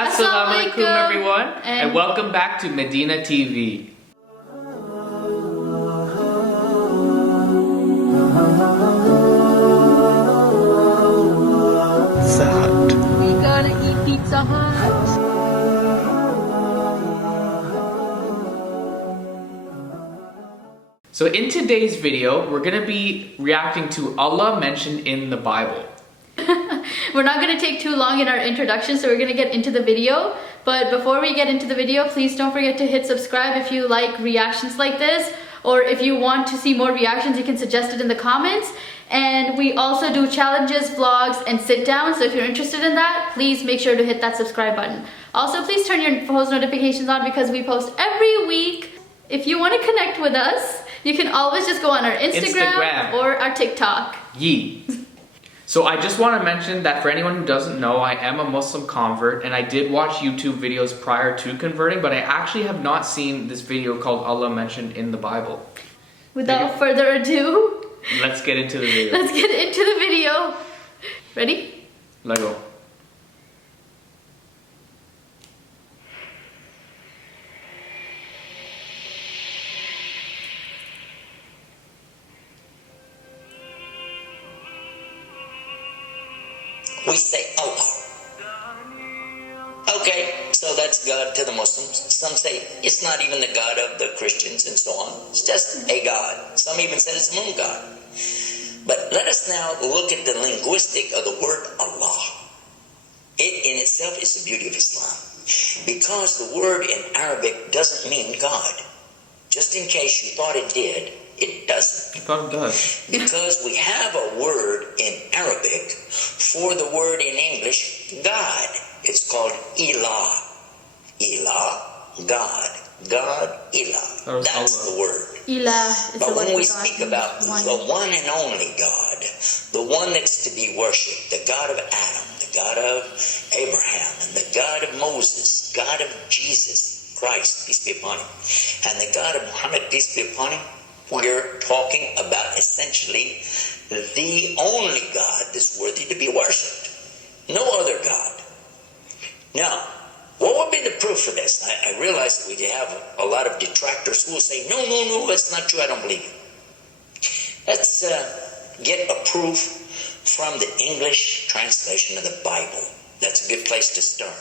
Assalamualaikum everyone, and welcome back to MehdinaTV. We gonna eat Pizza Hut. So in today's video, we're going to be reacting to Allah mentioned in the Bible. We're not going to take too long in our introduction, so we're going to get into the video. But before we get into the video, please don't forget to hit subscribe if you like reactions like this. Or if you want to see more reactions, you can suggest it in the comments. And we also do challenges, vlogs, and sit downs. So if you're interested in that, please make sure to hit that subscribe button. Also, please turn your post notifications on because we post every week. If you want to connect with us, you can always just go on our Instagram. Or our TikTok. Yee. So I just want to mention that for anyone who doesn't know, I am a Muslim convert and I did watch YouTube videos prior to converting, but I actually have not seen this video called Allah mentioned in the Bible. Without further ado, let's get into the video. Let's get into the video. Ready? Let go. We say Allah. Okay, so that's God to the Muslims. Some say it's not even the God of the Christians and so on. It's just a God. Some even said it's a moon God. But let us now look at the linguistic of the word Allah. It in itself is the beauty of Islam. Because the word in Arabic doesn't mean God. Just in case you thought it did, it doesn't. I thought it does. Because we have a word in Arabic for the word in English, God. It's called Ilah. Ilah, God. God, Ilah. That's Allah. the word. Ilah is But the word when we for God. speak about the one and only God, the one that's to be worshipped, the God of Adam, the God of Abraham, and the God of Moses, God of Jesus Christ, peace be upon him, and the God of Muhammad, peace be upon him, we're talking about essentially the only God that's worthy to be worshipped. No other God. Now, what would be the proof for this? I realize that we have a lot of detractors who will say, no, that's not true, I don't believe it. Let's get a proof from the English translation of the Bible. That's a good place to start.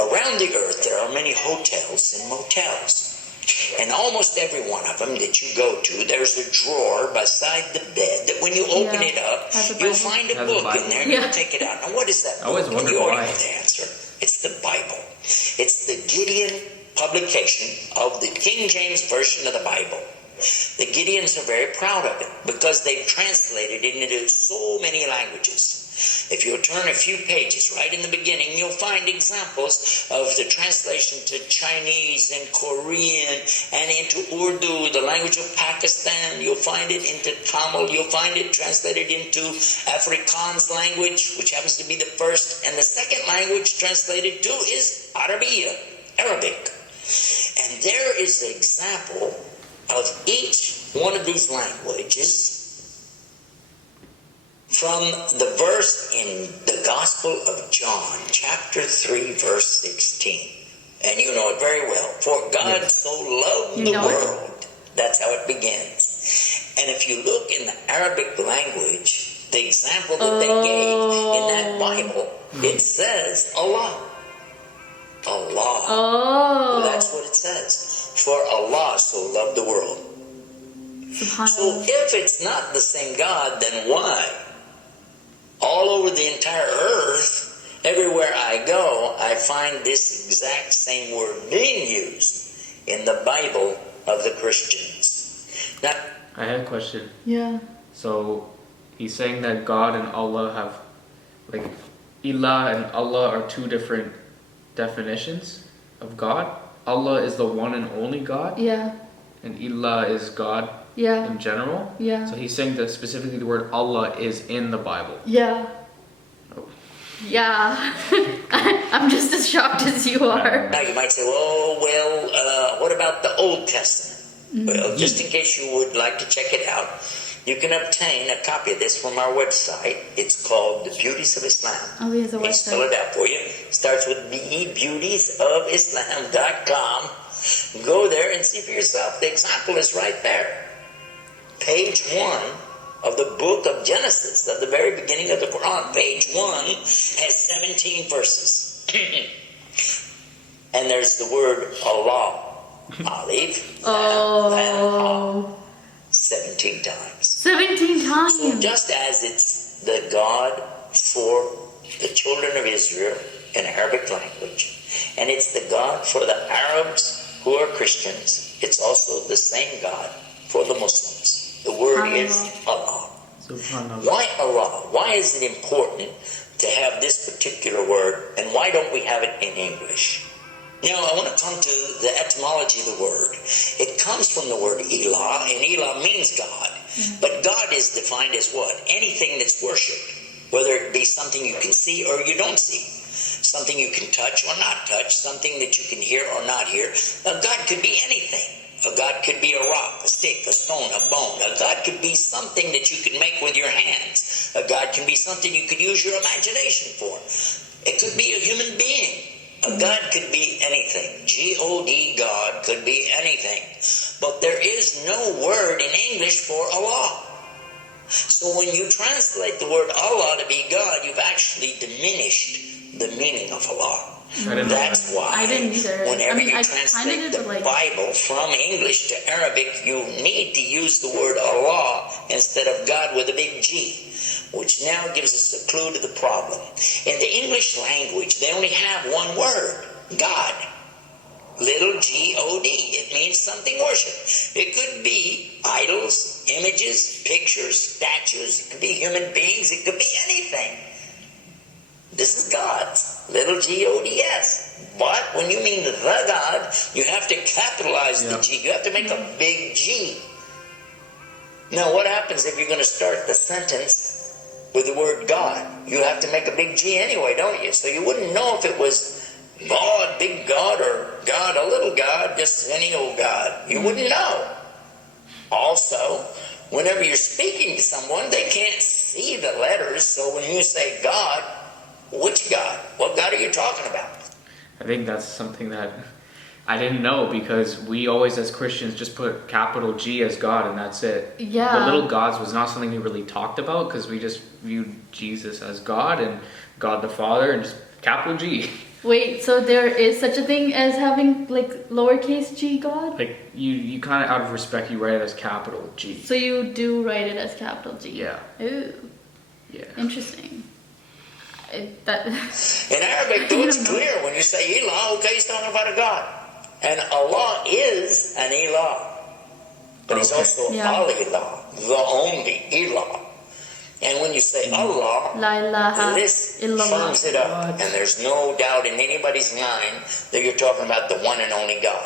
Around the earth, there are many hotels and motels. And almost every one of them that you go to, there's a drawer beside the bed that when you open it up, you'll find a book in there and you'll take it out. Now, what is that book? I always wondered you already why. know the answer. It's the Bible. It's the Gideon publication of the King James Version of the Bible. The Gideons are very proud of it because they've translated it into so many languages. If you'll turn a few pages right in the beginning, you'll find examples of the translation to Chinese and Korean and into Urdu, the language of Pakistan. You'll find it into Tamil. You'll find it translated into Afrikaans language, which happens to be the first. And the second language translated to is Arabic. And there is an example of each one of these languages from the verse in the Gospel of John, chapter 3, verse 16. And you know it very well. For God so loved the world. That's how it begins. And if you look in the Arabic language, the example that they gave in that Bible, it says Allah. Allah. Oh. That's what it says. For Allah so loved the world. So if it's not the same God, then why? All over the entire earth, everywhere I go, I find this exact same word being used in the Bible of the Christians. Now, I had a question. Yeah. So he's saying that God and Allah have, like, Ilah and Allah are two different definitions of God. Allah is the one and only God. Yeah. And Ilah is God in general. Yeah. So he's saying that specifically the word Allah is in the Bible. Yeah. Oh. Yeah. I'm just as shocked as you are. now you might say, what about the Old Testament? Well, just in case you would like to check it out, You can obtain a copy of this from our website. It's called The Beauties of Islam. Oh, he has a Let me spell it website. out for you. It starts with beautiesofislam.com. Go there and see for yourself. The example is right there. Page 1 of the book of Genesis, of the very beginning of the Quran. Page 1 has 17 verses. And there's the word Allah. Alif, Oh. 17 times. 17 times. So just as it's the God for the children of Israel in Arabic language, and it's the God for the Arabs who are Christians, it's also the same God for the Muslims. The word is Allah. Subhanallah. Why Allah? Why is it important to have this particular word, and why don't we have it in English? Now, I want to come to the etymology of the word. It comes from the word Ilah, and Ilah means God. But God is defined as what? Anything that's worshipped, whether it be something you can see or you don't see, something you can touch or not touch, something that you can hear or not hear. Now, God could be anything. A God could be a rock, a stick, a stone, a bone. A God could be something that you could make with your hands. A God can be something you could use your imagination for. It could be a human being. A God could be anything. G-O-D, God, could be anything. But there is no word in English for Allah. So when you translate the word Allah to be God, you've actually diminished the meaning of Allah. That's why I didn't either. whenever I you kinda translate did, the like- Bible from English to Arabic, you need to use the word Allah instead of God with a big G, which now gives us a clue to the problem. In the English language, they only have one word, God. Little G-O-D. It means something worshipped. It could be idols, images, pictures, statues. It could be human beings. It could be anything. This is God's. Little G-O-D-S. But when you mean the God, you have to capitalize the G. You have to make a big G. Now, what happens if you're going to start the sentence with the word God? You have to make a big G anyway, don't you? So you wouldn't know if it was God, big God, or God, a little God, just any old God. You wouldn't know. Also, whenever you're speaking to someone, they can't see the letters. So when you say God, which God? What God are you talking about? I think that's something that I didn't know, because we always as Christians just put capital G as God and that's it. Yeah. The little gods was not something we really talked about, because we just viewed Jesus as God and God the Father and just capital G. Wait, so there is such a thing as having like lowercase g God? Like you kind of out of respect you write it as capital G. So you do write it as capital G? Yeah. Ooh, Yeah. interesting. In Arabic, though, it's clear when you say Ilah, okay, he's talking about a God. And Allah is an Ilah. But he's also Al-Ilah, the only Ilah. And when you say Allah, La ilaha this illallah. firms it up. And there's no doubt in anybody's mind that you're talking about the one and only God.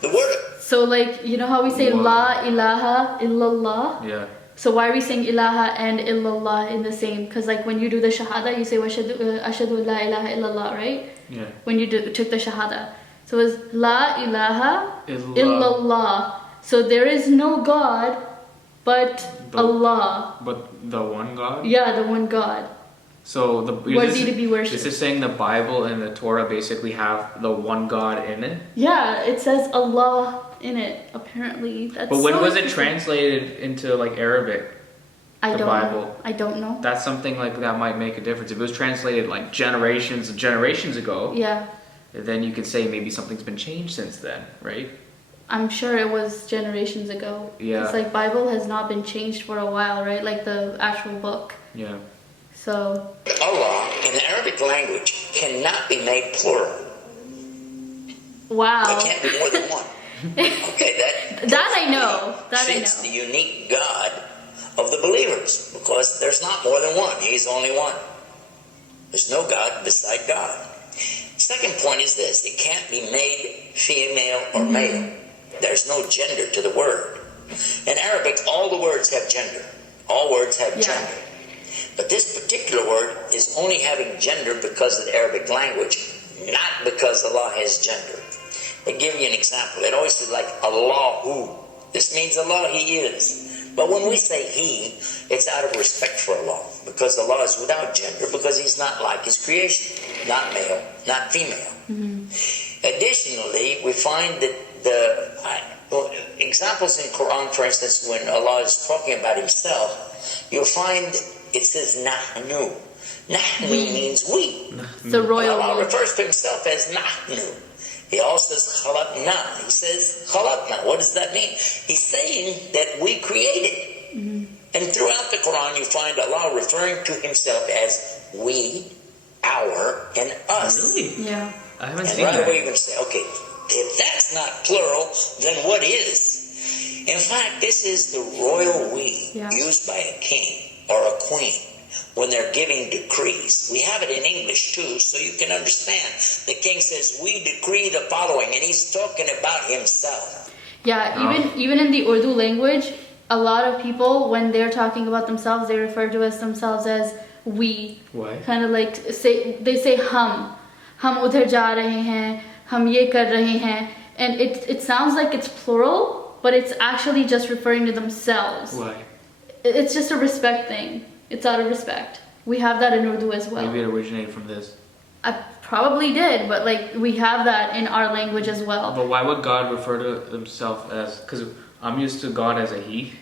The word. So like, you know how we say La ilaha illallah? Yeah. So why are we saying ilaha and illallah in the same? Because like when you do the shahada, you say ashhadu la ilaha illallah, right? Yeah. When you took the shahada. So it's la ilaha Illallah. illallah. So there is no God but Allah. But the one God? Yeah, the one God. So Worthy to be worshipped. Is this saying the Bible and the Torah basically have the one God in it? Yeah, it says Allah in it, apparently. That's But when so was it interesting. translated into like Arabic? I the don't Bible? know. I don't know. That's something like that might make a difference. If it was translated like generations and generations ago, Yeah. then you could say maybe something's been changed since then, right? I'm sure it was generations ago. Yeah. It's like Bible has not been changed for a while, right? Like the actual book. Yeah. So Allah in the Arabic language cannot be made plural. wow. There can't be more than one. Okay, That I know. That I fits know. the unique God of the believers, because there's not more than one. He's only one. There's no God beside God. Second point is this: it can't be made female or male. There's no gender to the word. In Arabic, all the words have gender. All words have gender. But this particular word is only having gender because of the Arabic language, not because Allah has gender. I'll give you an example. It always says like Allahu. This means Allah, He is. But when we say he, it's out of respect for Allah, because Allah is without gender, because he's not like his creation, not male, not female. Additionally, we find that examples in Quran, for instance, when Allah is talking about himself, you'll find it says nahnu. Nahnu means we. The royal Allah we. refers to himself as nahnu. He also says khalaqna. He says khalaqna. What does that mean? He's saying that we created. And throughout the Quran, you find Allah referring to himself as we, our, and us. Really? Yeah. I haven't And seen right that. away you're going to say, okay, if that's not plural, then what is? In fact, this is the royal we used by a king or a queen when they're giving decrees. We have it in English too, so you can understand. The king says, we decree the following, and he's talking about himself. Yeah, even in the Urdu language, a lot of people, when they're talking about themselves, they refer to themselves as we. Why? Kind of like they say hum udhar ja rahe hain, hum ye kar rahe hain, and it sounds like it's plural, but it's actually just referring to themselves. Why? It's just a respect thing. It's out of respect. We have that in Urdu as well. Maybe it originated from this. I probably did, but like we have that in our language as well. But why would God refer to himself as? Because I'm used to God as a he.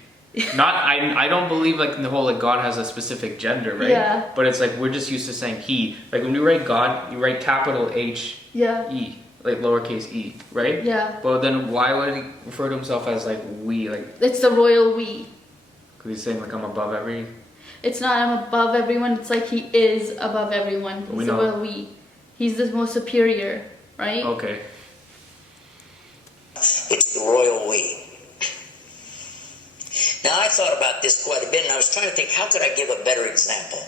Not I don't believe like in the whole like God has a specific gender, right? Yeah. But it's like we're just used to saying he. Like when you write God, you write capital H Yeah. E, like lowercase e, right? Yeah. But then why would he refer to himself as like we? Like It's the royal we. because he's saying like I'm above every. It's not I'm above everyone, it's like he is above everyone. He's We the know. royal we. He's the most superior, right? Okay. It's the royal we. Now, I thought about this quite a bit, and I was trying to think, how could I give a better example?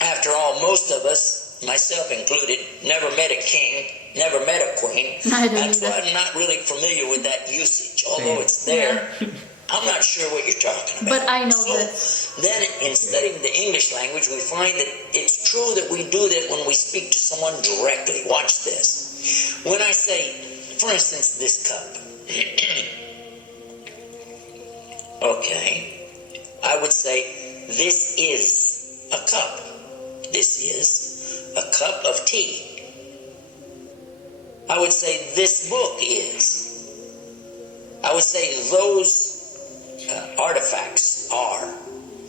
After all, most of us, myself included, never met a king, never met a queen. I don't That's why either. I'm not really familiar with that usage, although it's there. I'm not sure what you're talking about. But I know so, this. Then, in studying the English language, we find that it's true that we do that when we speak to someone directly. Watch this. When I say, for instance, this cup. Okay, I would say, this is a cup. This is a cup of tea. I would say, this book is. I would say, those artifacts are.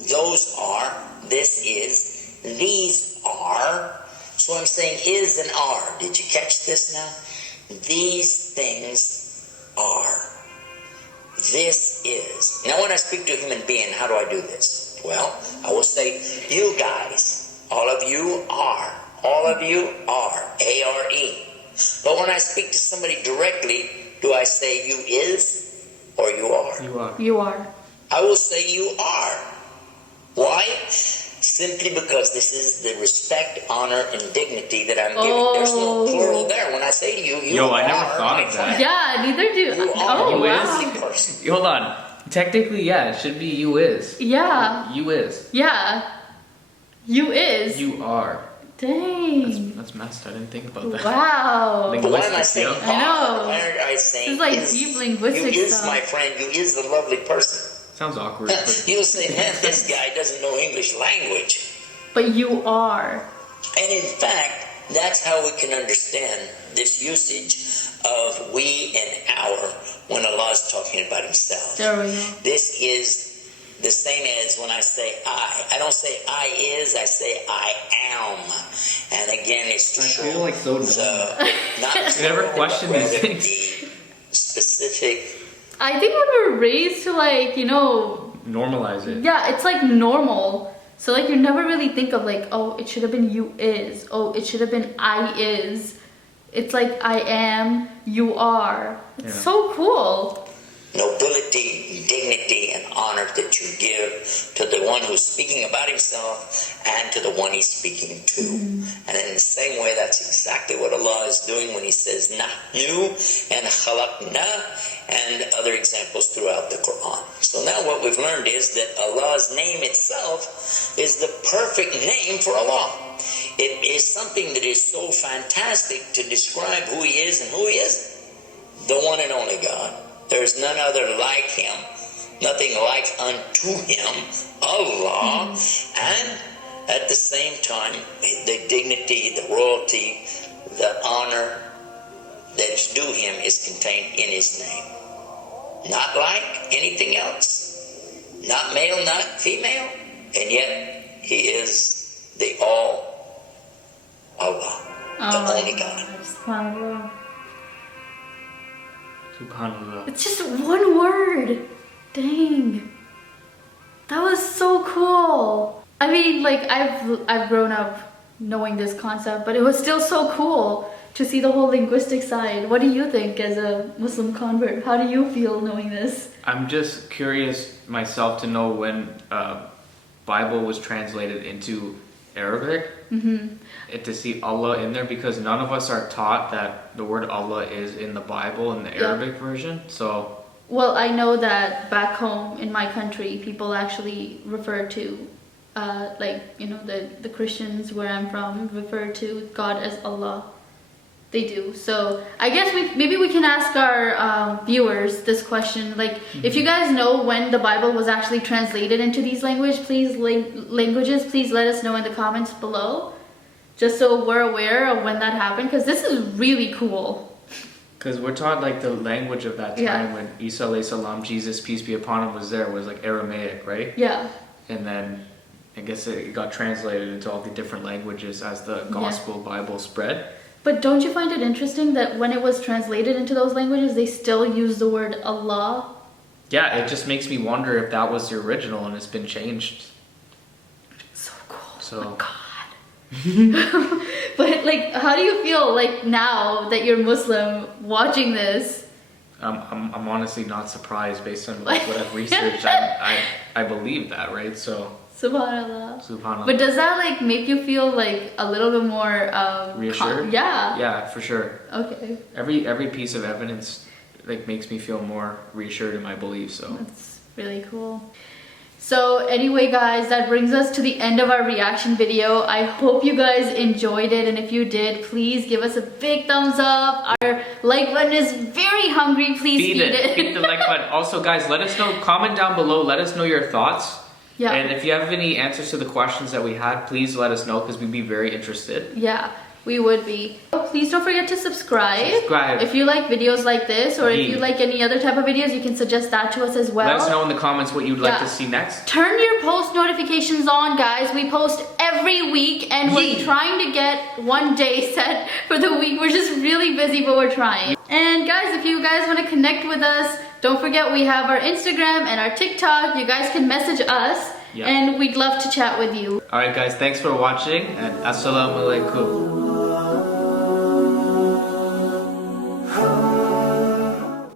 Those are. This is. These are. So I'm saying is and are. Did you catch this now? These things are. This is. Now when I speak to a human being, how do I do this? Well, I will say, you guys, all of you are. All of you are. A-R-E. But when I speak to somebody directly, do I say you is or you are? You are. You are. I will say you are. Why? Simply because this is the respect, honor, and dignity that I'm giving. There's no plural there. When I say to you, you are. I never thought of that. Yeah, neither do. You are Oh, You wow. is? a lovely person. Hold on. Technically, yeah, it should be you is. Yeah. You is. Yeah. You is. You are. Dang. That's messed. I didn't think about that. Wow. Like- But why am I Linguistics, saying yeah. I know. Why aren't I saying This is like is? deep linguistic You is stuff. my friend. You is the lovely person. Sounds awkward. But You'll say, man, this guy doesn't know English language. But you are. And in fact, that's how we can understand this usage of we and our when Allah is talking about himself. There we go. This is the same as when I say I. I don't say I is, I say I am. And again, it's to I show feel like so dumb. not You never plural, question but these rather things. the specific. I think when we're raised to like, Normalize it. yeah, it's like normal. So like you never really think of like, oh, it should have been you is. Oh, it should have been I is. It's like I am, you are. It's Yeah. so cool. Nobility, dignity, and honor that you give to the one who's speaking about himself and to the one he's speaking to. And in the same way, that's exactly what Allah is doing when he says nahnu and khalaqna and other examples throughout the Quran. So now what we've learned is that Allah's name itself is the perfect name for Allah. It is something that is so fantastic to describe who he is and who he isn't. The one and only God, There's none other like him, nothing like unto him, Allah, and at the same time, the dignity, the royalty, the honor that is due him is contained in his name. Not like anything else, not male, not female, and yet he is the all Allah, the only God. SubhanAllah. Subhanallah. It's just one word. Dang. That was so cool. I mean, like, I've grown up knowing this concept, but it was still so cool to see the whole linguistic side. What do you think as a Muslim convert? How do you feel knowing this? I'm just curious myself to know when Bible was translated into Arabic. And to see Allah in there, because none of us are taught that the word Allah is in the Bible in the Arabic version. So, well, I know that back home in my country, people actually refer to, like, you know, the Christians where I'm from refer to God as Allah. They do. So I guess maybe we can ask our viewers this question. Like, if you guys know when the Bible was actually translated into these languages, please let us know in the comments below, just so we're aware of when that happened, because this is really cool. because we're taught like the language of that time when Isa alayhi salam, Jesus peace be upon him, was there, was like Aramaic, right? Yeah. And then I guess it got translated into all the different languages as the gospel Bible spread. But don't you find it interesting that when it was translated into those languages, they still use the word Allah? Yeah, it just makes me wonder if that was the original and it's been changed. So cool. So. Oh my God. But like, how do you feel like now that you're Muslim watching this? I'm honestly not surprised based on like what I've researched. I believe that, right? So. Subhanallah. But does that like make you feel like a little bit more reassured? Yeah, for sure. Okay. Every piece of evidence like makes me feel more reassured in my beliefs. So that's really cool. So anyway, guys, that brings us to the end of our reaction video. I hope you guys enjoyed it, and if you did, please give us a big thumbs up. Our like button is very hungry. Please feed it. Feed the like button. Also, guys, let us know. Comment down below. Let us know your thoughts. Yeah. And if you have any answers to the questions that we had, please let us know, because we'd be very interested. Yeah, we would be. Please don't forget to subscribe. If you like videos like this, or if you like any other type of videos, you can suggest that to us as well. Let us know in the comments what you'd like to see next. Turn your post notifications on, guys. We post every week, and we're trying to get one day set for the week. We're just really busy, but we're trying. And guys, if you guys want to connect with us, don't forget we have our Instagram and our TikTok. You guys can message us, and we'd love to chat with you. Alright guys, thanks for watching, and assalamu alaikum.